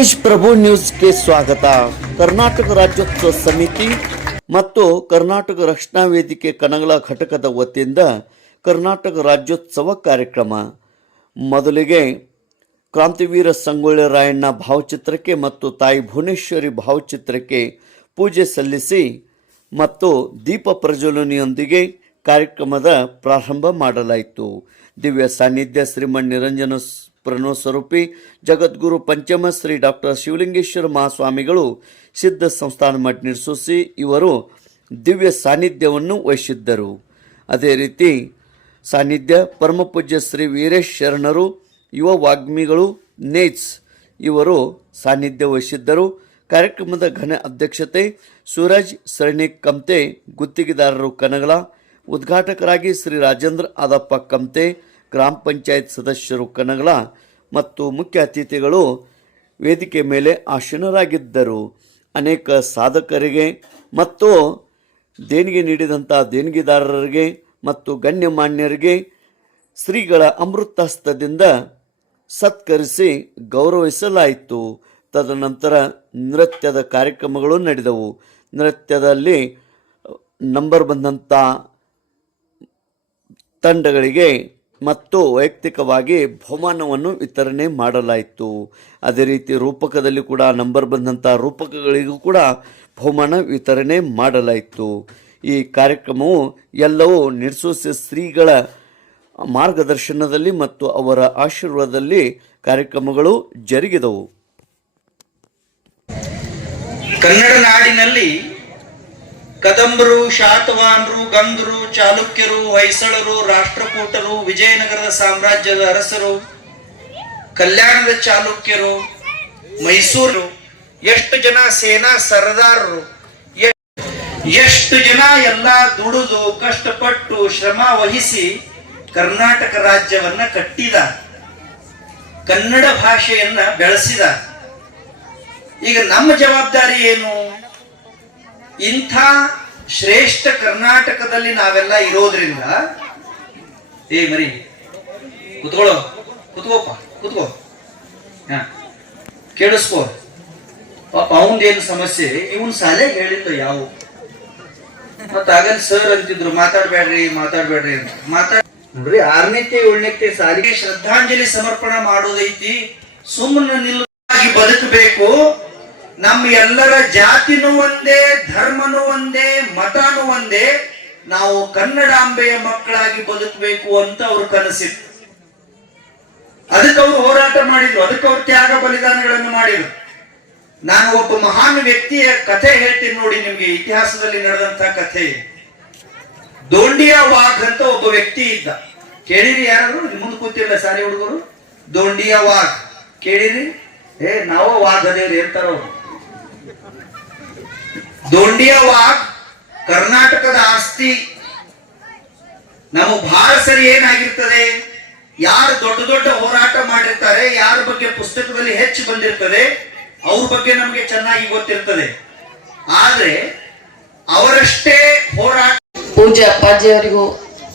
ಮಹೇಶ್ ಪ್ರಭು ನ್ಯೂಸ್ಗೆ ಸ್ವಾಗತ. ಕರ್ನಾಟಕ ರಾಜ್ಯೋತ್ಸವ ಸಮಿತಿ ಮತ್ತು ಕರ್ನಾಟಕ ರಕ್ಷಣಾ ವೇದಿಕೆ ಕನಗಲ ಘಟಕದ ವತಿಯಿಂದ ಕರ್ನಾಟಕ ರಾಜ್ಯೋತ್ಸವ ಕಾರ್ಯಕ್ರಮ. ಮೊದಲಿಗೆ ಕ್ರಾಂತಿವೀರ ಸಂಗೊಳ್ಳಿ ರಾಯಣ್ಣ ಭಾವಚಿತ್ರಕ್ಕೆ ಮತ್ತು ತಾಯಿ ಭುವನೇಶ್ವರಿ ಭಾವಚಿತ್ರಕ್ಕೆ ಪೂಜೆ ಸಲ್ಲಿಸಿ ಮತ್ತು ದೀಪ ಪ್ರಜ್ವಲನೆಯೊಂದಿಗೆ ಕಾರ್ಯಕ್ರಮದ ಪ್ರಾರಂಭ ಮಾಡಲಾಯಿತು. ದಿವ್ಯ ಸಾನ್ನಿಧ್ಯ ಶ್ರೀಮನ್ ನಿರಂಜನ ಪ್ರಣವ ಸ್ವರೂಪಿ, ಜಗದ್ಗುರು ಪಂಚಮ ಶ್ರೀ ಡಾಕ್ಟರ್ ಶಿವಲಿಂಗೇಶ್ವರ ಮಹಾಸ್ವಾಮಿಗಳು, ಸಿದ್ಧ ಸಂಸ್ಥಾನ ಮಠ ನಿರ್ಸೂಸಿ ಇವರು ದಿವ್ಯ ಸಾನ್ನಿಧ್ಯವನ್ನು ವಹಿಸಿದ್ದರು. ಅದೇ ರೀತಿ ಸಾನ್ನಿಧ್ಯ ಪರಮಪೂಜ್ಯ ಶ್ರೀ ವೀರೇಶ್ ಶರಣರು ಯುವ ವಾಗ್ಮಿಗಳು, ನೇಜ್ ಇವರು ಸಾನ್ನಿಧ್ಯ ವಹಿಸಿದ್ದರು. ಕಾರ್ಯಕ್ರಮದ ಘನ ಅಧ್ಯಕ್ಷತೆ ಸೂರಜ್, ಸರಣಿ ಕಮ್ತೆ ಗುತ್ತಿಗೆದಾರರು ಕನಗಲ, ಉದ್ಘಾಟಕರಾಗಿ ಶ್ರೀ ರಾಜೇಂದ್ರ ಆದಪ್ಪ ಕಮ್ತೆ ಗ್ರಾಮ ಪಂಚಾಯತ್ ಸದಸ್ಯರು ಕನಗಲ ಮತ್ತು ಮುಖ್ಯ ಅತಿಥಿಗಳು ವೇದಿಕೆ ಮೇಲೆ ಆಸೀನರಾಗಿದ್ದರು ಅನೇಕ ಸಾಧಕರಿಗೆ ಮತ್ತು ದೇಣಿಗೆ ನೀಡಿದಂಥ ದೇಣಿಗೆದಾರರಿಗೆ ಮತ್ತು ಗಣ್ಯಮಾನ್ಯರಿಗೆ ಶ್ರೀಗಳ ಅಮೃತಹಸ್ತದಿಂದ ಸತ್ಕರಿಸಿ ಗೌರವಿಸಲಾಯಿತು. ತದನಂತರ ನೃತ್ಯದ ಕಾರ್ಯಕ್ರಮಗಳು ನಡೆದವು. ನೃತ್ಯದಲ್ಲಿ ನಂಬರ್ ಬಂದಂಥ ತಂಡಗಳಿಗೆ ಮತ್ತು ವೈಯಕ್ತಿಕವಾಗಿ ಬಹುಮಾನವನ್ನು ವಿತರಣೆ ಮಾಡಲಾಯಿತು. ಅದೇ ರೀತಿ ರೂಪಕದಲ್ಲಿ ಕೂಡ ನಂಬರ್ ಬಂದಂಥ ರೂಪಕಗಳಿಗೂ ಕೂಡ ಬಹುಮಾನ ವಿತರಣೆ ಮಾಡಲಾಯಿತು. ಈ ಕಾರ್ಯಕ್ರಮವು ಎಲ್ಲವೂ ನಿರ್ಸೂಸಿ ಶ್ರೀಗಳ ಮಾರ್ಗದರ್ಶನದಲ್ಲಿ ಮತ್ತು ಅವರ ಆಶೀರ್ವಾದದಲ್ಲಿ ಕಾರ್ಯಕ್ರಮಗಳು ಜರುಗಿದವು. ಕನ್ನಡ ನಾಡಿನಲ್ಲಿ ಕದಂಬರು ಶಾತವಾನರು ಗಂಗರು, ಚಾಲುಕ್ಯರು, ಹೊಯ್ಸಳರು, ರಾಷ್ಟ್ರಕೂಟರು, ವಿಜಯನಗರದ ಸಾಮ್ರಾಜ್ಯದ ಅರಸರು, ಕಲ್ಯಾಣದ ಚಾಲುಕ್ಯರು, ಮೈಸೂರು. ಎಷ್ಟು ಜನ ಸೇನಾ ಸರದಾರರು, ಎಷ್ಟು ಜನ ಎಲ್ಲ ದುಡಿದು ಕಷ್ಟಪಟ್ಟು ಶ್ರಮ ವಹಿಸಿ ಕರ್ನಾಟಕ ರಾಜ್ಯವನ್ನ ಕಟ್ಟಿದ, ಕನ್ನಡ ಭಾಷೆಯನ್ನ ಬೆಳೆಸಿದ. ಈಗ ನಮ್ಮ ಜವಾಬ್ದಾರಿ ಏನು? ಇಂಥ ಶ್ರೇಷ್ಠ ಕರ್ನಾಟಕದಲ್ಲಿ ನಾವೆಲ್ಲ ಇರೋದ್ರಿಂದ, ಏ ಮರಿ, ಕುತ್ಕೊಳ್ಳೋ, ಕುತ್ಕೋಪ್ಪ, ಕುತ್ಕೋ. ಹ, ಕೇಳಿಸ್ಕೋ. ಪಾಪ ಅವಂದೇನು ಸಮಸ್ಯೆ, ಇವನ್ ಸಾಲೆ ಹೇಳಿಲ್ಲ ಯಾವ? ಮತ್ತ ಆಗಲ್ ಸರ್ ಅಂತಿದ್ರು, ಮಾತಾಡ್ಬೇಡ್ರಿ ಮಾತಾಡ್ಬೇಡ್ರಿ ಅಂತ. ಮಾತಾಡ್ ನೋಡ್ರಿ ಆರನೇತೆ ಏಳನೇತೆ ಸಾರಿಗೆ ಶ್ರದ್ಧಾಂಜಲಿ ಸಮರ್ಪಣೆ ಮಾಡೋದೈತಿ. ಸುಮ್ಮನೆ ನಿಲ್ಲಾಗಿ ಬದುಕಬೇಕು. ನಮ್ಮ ಎಲ್ಲರ ಜಾತಿನೂ ಒಂದೇ, ಧರ್ಮನೂ ಒಂದೇ, ಮತನೂ ಒಂದೇ. ನಾವು ಕನ್ನಡಾಂಬೆಯ ಮಕ್ಕಳಾಗಿ ಬದುಕಬೇಕು ಅಂತ ಅವರು ಕನಸಿತ್ತು. ಅದಕ್ಕೆ ಅವರು ಹೋರಾಟ ಮಾಡಿದ್ರು, ಅದಕ್ಕೆ ಅವ್ರು ತ್ಯಾಗ ಬಲಿದಾನಗಳನ್ನು ಮಾಡಿದ್ರು. ನಾನು ಒಬ್ಬ ಮಹಾನ್ ವ್ಯಕ್ತಿಯ ಕಥೆ ಹೇಳ್ತೀನಿ ನೋಡಿ, ನಿಮ್ಗೆ ಇತಿಹಾಸದಲ್ಲಿ ನಡೆದಂತ ಕಥೆ ದೋಂಡಿಯ ವಾಘ್ ಅಂತ ಒಬ್ಬ ವ್ಯಕ್ತಿ ಇದ್ದ. ಕೇಳಿರಿ ಯಾರು ಮುಂದೆ ಕೂತಿಲ್ಲ ಸಾರಿ ಹುಡುಗರು? ದೋಂಡಿಯ ವಾಘ್. ಕೇಳಿರಿ? ಏ, ನಾವು ವಾಘ್ ಅಂತಾರ ಅವ್ರು ದೋಂಡಿಯಾ ವಾಕ್ ಕರ್ನಾಟಕದ ಆಸ್ತಿ. ನಮ್ಮ ಭಾರತದಲ್ಲಿ ಏನಾಗಿರ್ತದೆ? ಯಾರು ದೊಡ್ಡ ದೊಡ್ಡ ಹೋರಾಟ ಮಾಡಿರ್ತಾರೆ, ಯಾರ ಬಗ್ಗೆ ಪುಸ್ತಕದಲ್ಲಿ ಹೆಚ್ಚು ಬಂದಿರ್ತದೆ, ಅವ್ರ ಬಗ್ಗೆ ನಮಗೆ ಚೆನ್ನಾಗಿ ಗೊತ್ತಿರ್ತದೆ. ಆದ್ರೆ ಅವರಷ್ಟೇ ಹೋರಾಟ ಪೂಜೆ ಅಪ್ಪಾಜಿಯವರಿಗೂ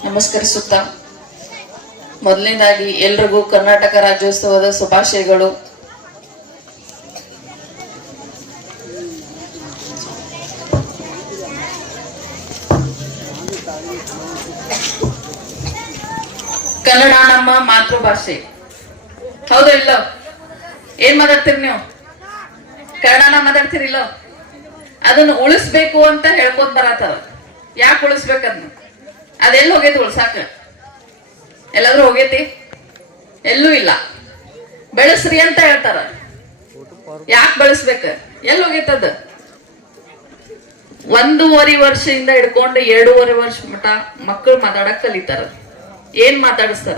ನಮಸ್ಕರಿಸುತ್ತಾ, ಮೊದಲನೇದಾಗಿ ಎಲ್ರಿಗೂ ಕರ್ನಾಟಕ ರಾಜ್ಯೋತ್ಸವದ ಶುಭಾಶಯಗಳು. ಕನ್ನಡ ನಮ್ಮ ಮಾತೃಭಾಷೆ. ಹೌದು ಇಲ್ಲ? ಏನ್ ಮಾತಾಡ್ತೀರಿ ನೀವು? ಕನ್ನಡನ ಮಾತಾಡ್ತೀರಿಲ್ಲ ಅದನ್ನ ಉಳಿಸ್ಬೇಕು ಅಂತ ಹೇಳ್ಕೊತ ಬರತ್ತವ ಯಾಕೆ ಉಳಿಸ್ಬೇಕದ್ನ ಅದೆಲ್ಲ ಹೋಗೈತಿ ಉಳ್ಸಾಕ? ಎಲ್ಲಾದ್ರೂ ಹೋಗೈತಿ? ಎಲ್ಲೂ ಇಲ್ಲ. ಬೆಳೆಸ್ರಿ ಅಂತ ಹೇಳ್ತಾರ. ಯಾಕೆ ಬೆಳೆಸ್ಬೇಕ? ಎಲ್ಲಿ ಹೋಗೈತದ ಒಂದೂವರೆ ವರ್ಷದಿಂದ ಹಿಡ್ಕೊಂಡು ಎರಡೂವರೆ ವರ್ಷ ಮಟ ಮಕ್ಕಳು ಮಾತಾಡಕ್ ಕಲಿತಾರ. ಏನ್ ಮಾತಾಡಿಸ್ತಾರ?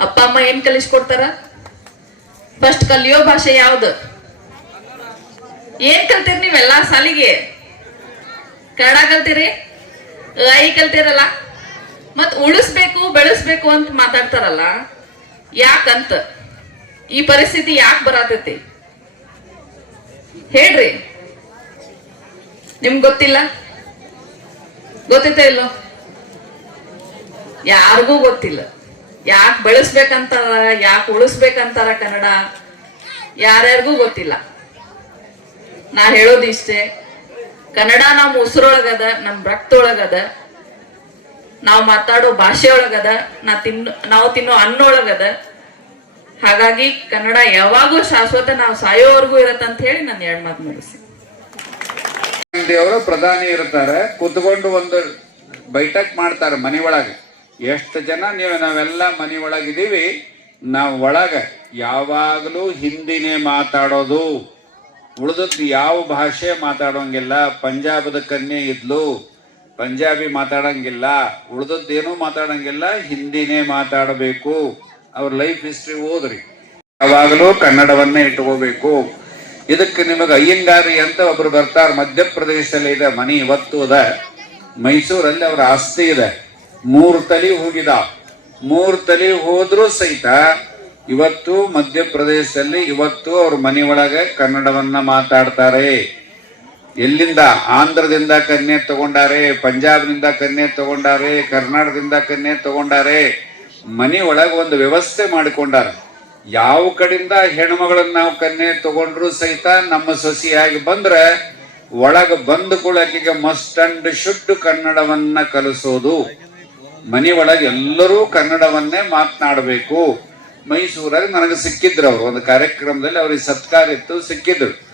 ಅಪ್ಪ, ಅಮ್ಮ ಏನ್ ಕಲಿಸ್ಕೊಡ್ತಾರ? ಫಸ್ಟ್ ಕಲಿಯೋ ಭಾಷೆ ಯಾವ್ದು? ಏನ್ ಕಲ್ತೀರಿ ನೀವೆಲ್ಲ ಸಾಲಿಗೆ? ಕನ್ನಡ ಕಲ್ತೀರಿ? ಐ ಕಲ್ತಿರಲ್ಲ? ಮತ್ ಉಳಿಸ್ಬೇಕು, ಬೆಳೆಸ್ಬೇಕು ಅಂತ ಮಾತಾಡ್ತಾರಲ್ಲ, ಯಾಕಂತ? ಈ ಪರಿಸ್ಥಿತಿ ಯಾಕೆ ಬರತೈತಿ? ಹೇಳ್ರಿ. ನಿಮ್ಗ್ ಗೊತ್ತಿಲ್ಲ? ಗೊತ್ತೈತೆ ಇಲ್ಲೋ? ಯಾರಿಗೂ ಗೊತ್ತಿಲ್ಲ. ಯಾಕೆ ಬೆಳೆಸ್ಬೇಕಂತಾರ, ಯಾಕೆ ಉಳಿಸ್ಬೇಕಂತಾರ ಕನ್ನಡ? ಯಾರ್ಯಾರಿಗೂ ಗೊತ್ತಿಲ್ಲ. ನಾ ಹೇಳೋದಿಷ್ಟೇ ಕನ್ನಡ ನಮ್ಮ ಉಸಿರೊಳಗದ, ನಮ್ ರಕ್ತೊಳಗದ, ನಾವು ಮಾತಾಡೋ ಭಾಷೆ ಒಳಗದ ನಾ ತಿನ್ನು, ನಾವು ತಿನ್ನೋ ಅನ್ನೊಳಗದ, ಹಾಗಾಗಿ ಕನ್ನಡ ಯಾವಾಗೂ ಶಾಶ್ವತ ನಾವು ಸಾಯೋವರೆಗೂ ಇರತ್ತಂತ ಹೇಳಿ ನಾನು ಎರಡು ಮಾತು ಮುಗಿಸಿ. ಅವರು ಪ್ರಧಾನಿ ಇರ್ತಾರೆ, ಕುತ್ಕೊಂಡು ಒಂದು ಬೈಠಕ್ ಮಾಡ್ತಾರೆ ಮನೆ ಒಳಗೆ. ಎಷ್ಟು ಜನ ನೀವು, ನಾವೆಲ್ಲ ಮನಿ ಒಳಗಿದೀವಿ ನಾವು ಒಳಗ ಯಾವಾಗಲೂ ಹಿಂದಿನೇ ಮಾತಾಡೋದು. ಉಳಿದದ್ದು ಯಾವ ಭಾಷೆ ಮಾತಾಡೋಂಗಿಲ್ಲ. ಪಂಜಾಬದ ಕನ್ಯೆ ಇದ್ಲು, ಪಂಜಾಬಿ ಮಾತಾಡಂಗಿಲ್ಲ. ಉಳಿದದ್ದೇನೂ ಮಾತಾಡಂಗಿಲ್ಲ. ಹಿಂದಿನೇ ಮಾತಾಡಬೇಕು. ಅವ್ರ ಲೈಫ್ ಹಿಸ್ಟ್ರಿ ಓದ್ರಿ. ಯಾವಾಗಲೂ ಕನ್ನಡವನ್ನೇ ಇಟ್ಕೋಬೇಕು. ಇದಕ್ಕೆ ನಿಮಗೆ ಅಯ್ಯಂಗಾರಿ ಅಂತ ಒಬ್ರು ಬರ್ತಾರೆ. ಮಧ್ಯಪ್ರದೇಶದಲ್ಲಿ ಇದೆ, ಮನಿ ಇವತ್ತು ಅದ ಮೈಸೂರಲ್ಲಿ ಅವರ ಆಸ್ತಿ ಇದೆ. ಮೂರು ತಲೆ ಹೋಗಿದ. ಮೂರು ತಲೆ ಹೋದ್ರೂ ಸಹಿತ ಇವತ್ತು ಮಧ್ಯಪ್ರದೇಶದಲ್ಲಿ ಇವತ್ತು ಅವ್ರ ಮನೆ ಒಳಗೆ ಕನ್ನಡವನ್ನ ಮಾತಾಡ್ತಾರೆ. ಎಲ್ಲಿಂದ? ಆಂಧ್ರದಿಂದ ಕನ್ಯೆ ತಗೊಂಡಾರೆ, ಪಂಜಾಬ್ನಿಂದ ಕನ್ಯೆ ತಗೊಂಡಾರೆ, ಕರ್ನಾಟಕದಿಂದ ಕನ್ಯೆ ತಗೊಂಡಾರೆ, ಮನೆ ಒಳಗೆ ಒಂದು ವ್ಯವಸ್ಥೆ ಮಾಡಿಕೊಂಡಾರ. ಯಾವ ಕಡೆಯಿಂದ ಹೆಣ್ಮಗಳನ್ನ ನಾವು ಕನ್ಯೆ ತಗೊಂಡ್ರು ಸಹಿತ ನಮ್ಮ ಸೊಸಿಯಾಗಿ ಬಂದ್ರೆ ಒಳಗ ಬಂದ ಮಸ್ಟ್ ಅಂಡ್ ಶುಡ್ ಕನ್ನಡವನ್ನ ಕಲಿಸೋದು. ಮನೆ ಒಳಗೆ ಎಲ್ಲರೂ ಕನ್ನಡವನ್ನೇ ಮಾತನಾಡಬೇಕು. ಮೈಸೂರಾಗ ನನಗೆ ಸಿಕ್ಕಿದ್ರು ಅವರು. ಒಂದು ಕಾರ್ಯಕ್ರಮದಲ್ಲಿ ಅವ್ರಿಗೆ ಸತ್ಕಾರ ಇತ್ತು, ಸಿಕ್ಕಿದ್ರು.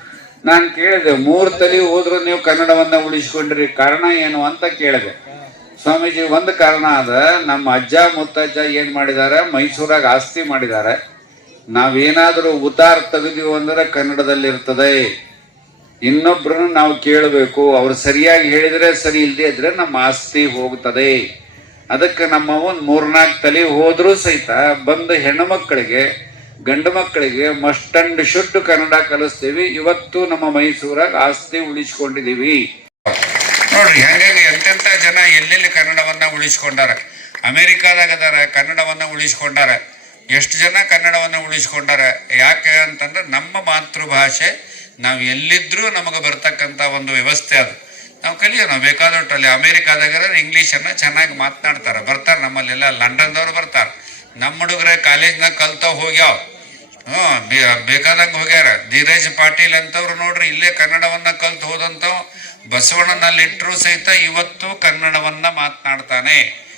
ನಾನು ಕೇಳಿದೆ, ಮೂರು ತಲೆ ಹೋದ್ರು ನೀವು ಕನ್ನಡವನ್ನ ಉಳಿಸ್ಕೊಂಡ್ರಿ, ಕಾರಣ ಏನು ಅಂತ ಕೇಳಿದೆ. ಸ್ವಾಮೀಜಿ, ಒಂದು ಕಾರಣ ಅದ, ನಮ್ಮ ಅಜ್ಜ, ಮುತ್ತಜ್ಜ ಏನ್ ಮಾಡಿದಾರೆ, ಮೈಸೂರಾಗ ಆಸ್ತಿ ಮಾಡಿದ್ದಾರೆ ನಾವೇನಾದ್ರೂ ಉತ್ತಾರ ತೆಗೆದೀವಿ ಅಂದ್ರೆ ಕನ್ನಡದಲ್ಲಿ ಇರ್ತದೆ ಇನ್ನೊಬ್ರನ್ನ ನಾವು ಕೇಳಬೇಕು. ಅವ್ರು ಸರಿಯಾಗಿ ಹೇಳಿದರೆ ಸರಿ ಇಲ್ಲದೆ ಇದ್ರೆ ನಮ್ಮ ಆಸ್ತಿ ಹೋಗ್ತದೆ. ಅದಕ್ಕೆ ನಮ್ಮ ಒಂದು ಮೂರ್ನಾಲ್ಕು ತಲೆ ಹೋದರೂ ಸಹಿತ ಬಂದ ಹೆಣ್ಣು ಮಕ್ಕಳಿಗೆ, ಗಂಡು ಮಕ್ಕಳಿಗೆ ಮಸ್ಟ್ ಅಂಡ್ ಶುಡ್ ಕನ್ನಡ ಕಲಿಸ್ತೀವಿ. ಇವತ್ತು ನಮ್ಮ ಮೈಸೂರಾಗ ಆಸ್ತಿ ಉಳಿಸ್ಕೊಂಡಿದ್ದೀವಿ ನೋಡ್ರಿ ಹಾಗಾಗಿ ಎಂತೆಂತ ಜನ ಎಲ್ಲೆಲ್ಲಿ ಕನ್ನಡವನ್ನ ಉಳಿಸ್ಕೊಂಡಾರ? ಅಮೆರಿಕಾದಾಗ ಅದಾರ, ಕನ್ನಡವನ್ನ ಉಳಿಸ್ಕೊಂಡಾರ. ಎಷ್ಟು ಜನ ಕನ್ನಡವನ್ನು ಉಳಿಸ್ಕೊಂಡಾರ? ಯಾಕೆ ಅಂತಂದ್ರೆ ನಮ್ಮ ಮಾತೃಭಾಷೆ ನಾವು ಎಲ್ಲಿದ್ರೂ ನಮಗೆ ಬರ್ತಕ್ಕಂಥ ಒಂದು ವ್ಯವಸ್ಥೆ ಅದು. ನಾವು ಕಲಿಯೋಣ ಬೇಕಾದಷ್ಟು ಅಲ್ಲಿ ಅಮೆರಿಕಾದಾಗ ಇಂಗ್ಲೀಷನ್ನ ಚೆನ್ನಾಗಿ ಮಾತನಾಡ್ತಾರೆ, ಬರ್ತಾರೆ ನಮ್ಮಲ್ಲೆಲ್ಲ. ಲಂಡನ್ದವ್ರು ಬರ್ತಾರೆ. ನಮ್ಮ ಹುಡುಗರೆ ಕಾಲೇಜ್ನಾಗ ಕಲ್ತಾವ್ ಹೋಗ್ಯಾವ. ಹ್ಞೂ ಬೇಕಾದಂಗ ಹೋಗ್ಯಾರ. ಧೀರಜ್ ಪಾಟೀಲ್ ಅಂತವ್ರು ನೋಡ್ರಿ, ಇಲ್ಲೇ ಕನ್ನಡವನ್ನ ಕಲ್ತು ಹೋದಂಥವು. ಬಸವಣ್ಣನಲ್ಲಿಟ್ಟರು ಸಹಿತ ಇವತ್ತು ಕನ್ನಡವನ್ನ ಮಾತನಾಡ್ತಾನೆ.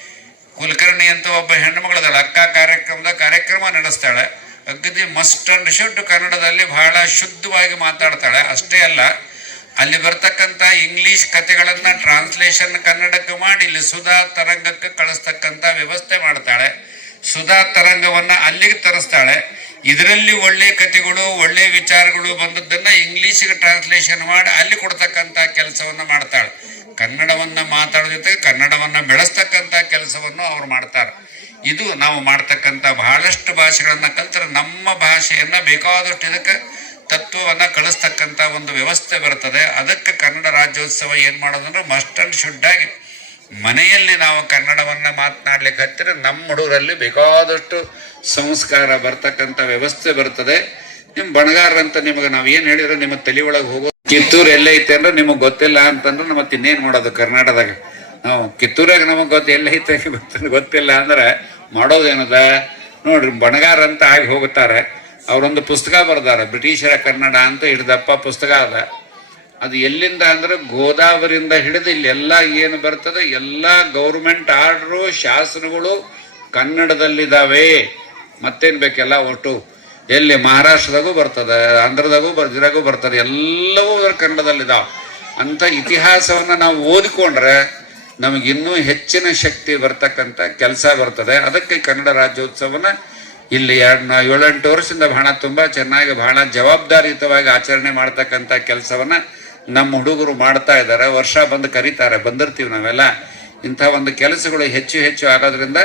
ಕುಲಕರ್ಣಿ ಅಂತ ಒಬ್ಬ ಹೆಣ್ಣುಮಗಳದಾಳ. ಅಕ್ಕ ಕಾರ್ಯಕ್ರಮದ ಕಾರ್ಯಕ್ರಮ ನಡೆಸ್ತಾಳೆ. ಅಗದಿ ಮಸ್ಟ್ ಅಂಡ್ ಶುಡ್ ಕನ್ನಡದಲ್ಲಿ ಬಹಳ ಶುದ್ಧವಾಗಿ ಮಾತಾಡ್ತಾಳೆ. ಅಷ್ಟೇ ಅಲ್ಲ, ಅಲ್ಲಿ ಬರ್ತಕ್ಕಂಥ ಇಂಗ್ಲಿಷ್ ಕಥೆಗಳನ್ನ ಟ್ರಾನ್ಸ್ಲೇಷನ್ ಕನ್ನಡಕ್ಕೆ ಮಾಡಿ ಇಲ್ಲಿ ಸುಧಾ ತರಂಗಕ್ಕೆ ಕಳಿಸ್ತಕ್ಕಂಥ ವ್ಯವಸ್ಥೆ ಮಾಡ್ತಾಳೆ. ಸುಧಾ ತರಂಗವನ್ನು ಅಲ್ಲಿಗೆ ತರಿಸ್ತಾಳೆ. ಇದರಲ್ಲಿ ಒಳ್ಳೆ ಕಥೆಗಳು, ಒಳ್ಳೆ ವಿಚಾರಗಳು ಬಂದದ್ದನ್ನ ಇಂಗ್ಲೀಷಿಗೆ ಟ್ರಾನ್ಸ್ಲೇಷನ್ ಮಾಡಿ ಅಲ್ಲಿ ಕೊಡ್ತಕ್ಕಂಥ ಕೆಲಸವನ್ನು ಮಾಡ್ತಾಳೆ. ಕನ್ನಡವನ್ನ ಮಾತಾಡೋ ಜೊತೆಗೆ ಕನ್ನಡವನ್ನ ಬೆಳೆಸ್ತಕ್ಕಂಥ ಕೆಲಸವನ್ನು ಅವ್ರು ಮಾಡ್ತಾರೆ. ಇದು ನಾವು ಮಾಡ್ತಕ್ಕಂಥ ಬಹಳಷ್ಟು ಭಾಷೆಗಳನ್ನ ಕಲ್ತ್ರೆ ನಮ್ಮ ಭಾಷೆಯನ್ನ ಬೇಕಾದಷ್ಟು ಇದಕ್ಕೆ ತತ್ವವನ್ನ ಕಳಿಸ್ತಕ್ಕಂಥ ಒಂದು ವ್ಯವಸ್ಥೆ ಬರ್ತದೆ. ಅದಕ್ಕೆ ಕನ್ನಡ ರಾಜ್ಯೋತ್ಸವ ಏನ್ ಮಾಡೋದಂದ್ರೆ ಮಸ್ಟ್ ಅಂಡ್ ಶುಡ್ ಆಗಿ ಮನೆಯಲ್ಲಿ ನಾವು ಕನ್ನಡವನ್ನ ಮಾತನಾಡ್ಲಿಕ್ಕೆ ಹತ್ತಿರ ನಮ್ಮ ಹುಡುಗರಲ್ಲಿ ಬೇಕಾದಷ್ಟು ಸಂಸ್ಕಾರ ಬರ್ತಕ್ಕಂಥ ವ್ಯವಸ್ಥೆ ಬರ್ತದೆ. ನಿಮ್ಮ ಬಣಗಾರ ಅಂತ ನಿಮಗೆ ನಾವು ಏನು ಹೇಳಿದ್ರೆ ನಿಮ್ಮ ತಲೆ ಒಳಗೆ ಹೋಗೋ ಕಿತ್ತೂರ್ ಎಲ್ಲ ಐತೆ ಅಂದ್ರೆ ನಿಮಗ್ ಗೊತ್ತಿಲ್ಲ ಅಂತಂದ್ರೆ ನಮ್ಮ ಇನ್ನೇನ್ ಮಾಡೋದು ಕರ್ನಾಟಕದಾಗ. ನಾವು ಕಿತ್ತೂರಾಗ ನಮಗ್ ಗೊತ್ತ ಎಲ್ಲ ಐತೆ ಗೊತ್ತ- ಗೊತ್ತಿಲ್ಲ ಅಂದ್ರೆ ಮಾಡೋದೇನದ? ನೋಡ್ರಿ, ಬಣಗಾರ ಅಂತ ಆಗಿ ಹೋಗುತ್ತಾರೆ. ಅವರೊಂದು ಪುಸ್ತಕ ಬರ್ದಾರ, ಬ್ರಿಟಿಷರ ಕನ್ನಡ ಅಂತ ಹಿಡ್ದಪ್ಪ ಪುಸ್ತಕ ಅದ. ಅದು ಎಲ್ಲಿಂದ ಅಂದ್ರೆ ಗೋದಾವರಿಯಿಂದ ಹಿಡಿದು ಇಲ್ಲಿ ಎಲ್ಲ ಏನು ಬರ್ತದೆ, ಎಲ್ಲ ಗೌರ್ಮೆಂಟ್ ಆರ್ಡ್ರು, ಶಾಸನಗಳು ಕನ್ನಡದಲ್ಲಿದ್ದಾವೆ ಮತ್ತೇನ್ ಬೇಕೆಲ್ಲ ಒಟ್ಟು? ಎಲ್ಲಿ ಮಹಾರಾಷ್ಟ್ರದಾಗೂ ಬರ್ತದೆ, ಆಂಧ್ರದಾಗೂ ಇದ್ರಾಗೂ ಬರ್ತದೆ, ಎಲ್ಲವೂ ಅದರ ಕನ್ನಡದಲ್ಲಿದ್ದಾವೆ ಅಂತ ಇತಿಹಾಸವನ್ನ ನಾವು ಓದಿಕೊಂಡ್ರೆ ನಮಗೆ ಇನ್ನೂ ಹೆಚ್ಚಿನ ಶಕ್ತಿ ಬರ್ತಕ್ಕಂಥ ಕೆಲಸ ಬರ್ತದೆ. ಅದಕ್ಕೆ ಕನ್ನಡ ರಾಜ್ಯೋತ್ಸವನ ಇಲ್ಲಿ ಎರಡ್ ಏಳೆಂಟು ವರ್ಷದಿಂದ ಬಹಳ ತುಂಬಾ ಚೆನ್ನಾಗಿ ಬಹಳ ಜವಾಬ್ದಾರಿಯುತವಾಗಿ ಆಚರಣೆ ಮಾಡ್ತಕ್ಕಂಥ ಕೆಲಸವನ್ನ ನಮ್ಮ ಹುಡುಗರು ಮಾಡ್ತಾ ಇದ್ದಾರೆ. ವರ್ಷ ಬಂದು ಕರೀತಾರೆ, ಬಂದಿರ್ತೀವಿ ನಾವೆಲ್ಲ. ಇಂಥ ಒಂದು ಕೆಲಸಗಳು ಹೆಚ್ಚು ಹೆಚ್ಚು ಆಗೋದ್ರಿಂದ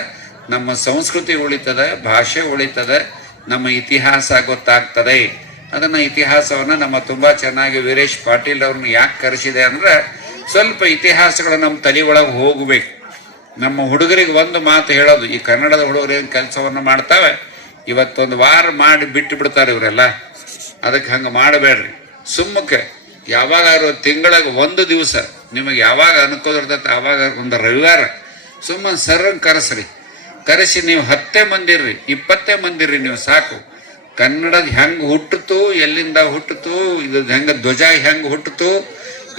ನಮ್ಮ ಸಂಸ್ಕೃತಿ ಉಳಿತದೆ, ಭಾಷೆ ಉಳಿತದೆ. ನಮ್ಮ ಇತಿಹಾಸ ಗೊತ್ತಾಗ್ತದೆ. ಅದನ್ನ ಇತಿಹಾಸವನ್ನ ನಮ್ಮ ತುಂಬಾ ಚೆನ್ನಾಗಿ ವೀರೇಶ್ ಪಾಟೀಲ್ ಅವ್ರನ್ನ ಯಾಕೆ ಕರೆಸಿದೆ ಅಂದ್ರೆ ಸ್ವಲ್ಪ ಇತಿಹಾಸಗಳು ನಮ್ಮ ತಲೆ ಒಳಗೆ ಹೋಗ್ಬೇಕು. ನಮ್ಮ ಹುಡುಗರಿಗೆ ಒಂದು ಮಾತು ಹೇಳೋದು, ಈ ಕನ್ನಡದ ಹುಡುಗರು ಏನು ಕೆಲಸವನ್ನ ಮಾಡ್ತಾವೆ? ಇವತ್ತೊಂದು ವಾರ ಮಾಡಿ ಬಿಟ್ಟು ಬಿಡ್ತಾರೆ ಇವರೆಲ್ಲ. ಅದಕ್ಕೆ ಹಂಗೆ ಮಾಡಬೇಡ್ರಿ. ಸುಮ್ಮಕ್ಕೆ ಯಾವಾಗಾದ್ರು ತಿಂಗಳಿಗೆ ಒಂದು ದಿವಸ, ನಿಮಗೆ ಯಾವಾಗ ಅನುಕೂಲ ಇರ್ತೈತೆ ಆವಾಗ ಒಂದು ರವಿವಾರ. ಸುಮ್ಮನೆ ಸರ್ರಂಗ್ ಕರೆಸ್ರಿ. ಕರೆಸಿ ನೀವು ಹತ್ತೇ ಮಂದಿರ್ರಿ, ಇಪ್ಪತ್ತೇ ಮಂದಿರ್ರಿ ನೀವು ಸಾಕು. ಕನ್ನಡದ ಹೆಂಗ್ ಹುಟ್ಟಿತು ಎಲ್ಲಿಂದ ಹುಟ್ಟಿತು ಇದು ಹೆಂಗ ಧ್ವಜ ಹೆಂಗ್ ಹುಟ್ಟಿತು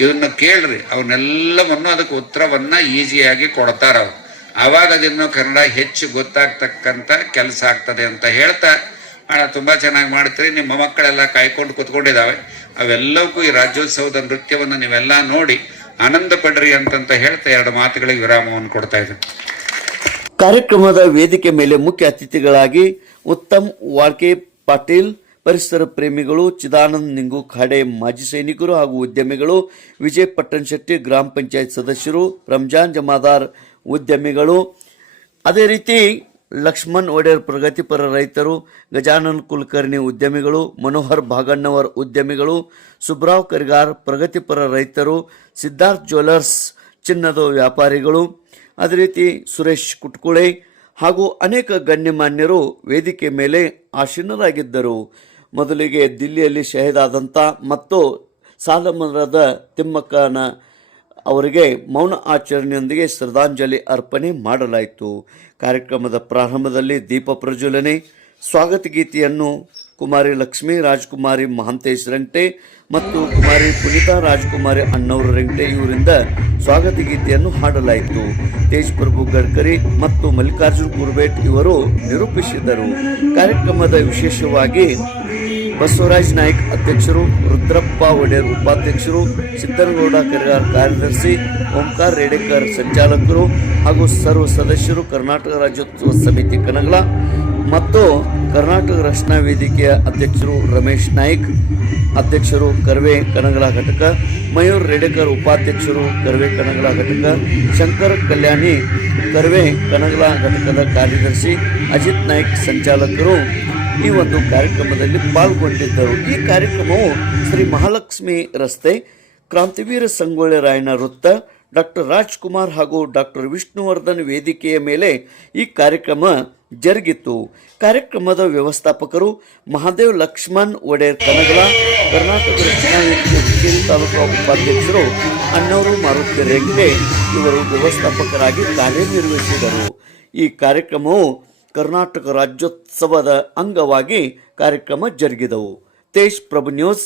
ಇದನ್ನ ಕೇಳ್ರಿ. ಅವನ್ನೆಲ್ಲವನ್ನು ಅದಕ್ಕೆ ಉತ್ತರವನ್ನ ಈಸಿಯಾಗಿ ಕೊಡ್ತಾರ ಅವ್ರು. ಅವಾಗ ಅದಿನ್ನು ಕನ್ನಡ ಹೆಚ್ಚು ಗೊತ್ತಾಗ್ತಕ್ಕಂತ ಕೆಲಸ ಆಗ್ತದೆ ಅಂತ ಹೇಳ್ತಾ, ಅಣ್ಣ ತುಂಬಾ ಚೆನ್ನಾಗಿ ಮಾಡ್ತೀರಿ, ನಿಮ್ಮ ಮಕ್ಕಳೆಲ್ಲ ಕಾಯ್ಕೊಂಡು ಕೂತ್ಕೊಂಡಿದ್ದಾವೆ ಅವೆಲ್ಲವಕ್ಕೂ ಈ ರಾಜ್ಯೋತ್ಸವದ ನೃತ್ಯವನ್ನು ನೀವೆಲ್ಲ ನೋಡಿ ಆನಂದ ಪಡ್ರಿ ಅಂತಂತ ಹೇಳ್ತಾ ಎರಡು ಮಾತುಗಳಿಗೆ ವಿರಾಮವನ್ನು ಕೊಡ್ತಾ ಇದ್ದೀನಿ. ಕಾರ್ಯಕ್ರಮದ ವೇದಿಕೆ ಮೇಲೆ ಮುಖ್ಯ ಅತಿಥಿಗಳಾಗಿ ಉತ್ತಮ್ ವಾಳ್ಕೆ ಪಾಟೀಲ್, ಪರಿಸರ ಪ್ರೇಮಿಗಳು ಚಿದಾನಂದ್ ನಿಂಗು ಖಾಡೆ ಮಾಜಿ ಸೈನಿಕರು ಹಾಗೂ ಉದ್ಯಮಿಗಳು, ವಿಜಯ್ ಪಟ್ಟಣ್ ಶೆಟ್ಟಿ ಗ್ರಾಮ ಪಂಚಾಯತ್ ಸದಸ್ಯರು, ರಂಜಾನ್ ಜಮಾದಾರ್ ಉದ್ಯಮಿಗಳು. ಅದೇ ರೀತಿ ಲಕ್ಷ್ಮಣ್ ಒಡೆಯರ್ ಪ್ರಗತಿಪರ ರೈತರು ಗಜಾನನ್ ಕುಲಕರ್ಣಿ ಉದ್ಯಮಿಗಳು, ಮನೋಹರ್ ಭಾಗಣ್ಣವರ್ ಉದ್ಯಮಿಗಳು, ಸುಬ್ರಾವ್ ಕರಿಗಾರ್ ಪ್ರಗತಿಪರ ರೈತರು, ಸಿದ್ಧಾರ್ಥ್ ಜ್ಯುವೆಲರ್ಸ್ ಚಿನ್ನದ ವ್ಯಾಪಾರಿಗಳು. ಅದೇ ರೀತಿ ಸುರೇಶ್ ಕುಟ್ಕುಳೆ ಹಾಗೂ ಅನೇಕ ಗಣ್ಯಮಾನ್ಯರು ವೇದಿಕೆ ಮೇಲೆ ಆಸೀನರಾಗಿದ್ದರು ಮೊದಲಿಗೆ ದಿಲ್ಲಿಯಲ್ಲಿ ಶಹೀದಾದಂಥ ಮತ್ತು ಸಾಲಮರದ ತಿಮ್ಮಕ್ಕನ ಅವರಿಗೆ ಮೌನ ಆಚರಣೆಯೊಂದಿಗೆ ಶ್ರದ್ಧಾಂಜಲಿ ಅರ್ಪಣೆ ಮಾಡಲಾಯಿತು. ಕಾರ್ಯಕ್ರಮದ ಪ್ರಾರಂಭದಲ್ಲಿ ದೀಪ ಪ್ರಜ್ವಲನೆ, ಸ್ವಾಗತ ಗೀತೆಯನ್ನು ಕುಮಾರಿ ಲಕ್ಷ್ಮೀ, ರಾಜ್ಕುಮಾರಿ ಮಹಾಂತೇಶ್ ರೆಂಗ್ಟೆ ಮತ್ತು ಕುಮಾರಿ ಪುನೀತಾ, ರಾಜ್ಕುಮಾರಿ ಅಣ್ಣವರು ರೆಂಗ್ಟೆ ಇವರಿಂದ ಸ್ವಾಗತ ಗೀತೆಯನ್ನು ಹಾಡಲಾಯಿತು. ತೇಜ್ ಪ್ರಭು ಗಡ್ಕರಿ ಮತ್ತು ಮಲ್ಲಿಕಾರ್ಜುನ್ ಕುರ್ಬೇಟ್ ಇವರು ನಿರೂಪಿಸಿದರು. ಕಾರ್ಯಕ್ರಮದ ವಿಶೇಷವಾಗಿ ಬಸವರಾಜ್ ನಾಯ್ಕ್ ಅಧ್ಯಕ್ಷರು, ರುದ್ರಪ್ಪ ಒಡೆಯರ್ ಉಪಾಧ್ಯಕ್ಷರು ಸಿದ್ದನಗೌಡ ಕರಿಗಾರ್ ಕಾರ್ಯದರ್ಶಿ, ಓಂಕಾರ್ ರೇಡೇಕರ್ ಸಂಚಾಲಕರು ಹಾಗೂ ಸರ್ವ ಸದಸ್ಯರು ಕರ್ನಾಟಕ ರಾಜ್ಯೋತ್ಸವ ಸಮಿತಿ ಕನಗಲ ಮತ್ತು ಕರ್ನಾಟಕ ರಕ್ಷಣಾ ವೇದಿಕೆಯ ಅಧ್ಯಕ್ಷರು ರಮೇಶ್ ನಾಯ್ಕ್, ಅಧ್ಯಕ್ಷರು ಕರ್ವೆ ಕನಗಲ ಘಟಕ, ಮಯೂರ್ ರೇಡೆಕರ್ ಉಪಾಧ್ಯಕ್ಷರು ಕರ್ವೆ ಕನಗಲ ಘಟಕ, ಶಂಕರ್ ಕಲ್ಯಾಣಿ ಕರ್ವೆ ಕನಗಲ ಘಟಕದ ಕಾರ್ಯದರ್ಶಿ, ಅಜಿತ್ ನಾಯ್ಕ್ ಸಂಚಾಲಕರು ಈ ಒಂದು ಕಾರ್ಯಕ್ರಮದಲ್ಲಿ ಪಾಲ್ಗೊಂಡಿದ್ದರು. ಈ ಕಾರ್ಯಕ್ರಮವು ಶ್ರೀ ಮಹಾಲಕ್ಷ್ಮಿ ರಸ್ತೆ, ಕ್ರಾಂತಿವೀರ ಸಂಗೊಳ್ಳಿ ರಾಯಣ್ಣ ವೃತ್ತ ಡಾಕ್ಟರ್ ರಾಜ್ಕುಮಾರ್ ಹಾಗೂ ಡಾಕ್ಟರ್ ವಿಷ್ಣುವರ್ಧನ್ ವೇದಿಕೆಯ ಮೇಲೆ ಈ ಕಾರ್ಯಕ್ರಮ ಜರುಗಿತು. ಕಾರ್ಯಕ್ರಮದ ವ್ಯವಸ್ಥಾಪಕರು ಮಹಾದೇವ್ ಲಕ್ಷ್ಮಣ್ ಒಡೆಯರ್ ಕನಗಲ, ಕರ್ನಾಟಕ ರಕ್ಷಣಾ ವೇದಿಕೆ ತಾಲೂಕು ಉಪಾಧ್ಯಕ್ಷರು ಅಣ್ಣವರು ಮಾರುತಿ ಇವರು ವ್ಯವಸ್ಥಾಪಕರಾಗಿ ಕಾರ್ಯನಿರ್ವಹಿಸಿದರು. ಈ ಕಾರ್ಯಕ್ರಮವು ಕರ್ನಾಟಕ ರಾಜ್ಯೋತ್ಸವದ ಅಂಗವಾಗಿ ಕಾರ್ಯಕ್ರಮ ಜರುಗಿದವು. ತೇಜ್ ಪ್ರಭು ನ್ಯೂಸ್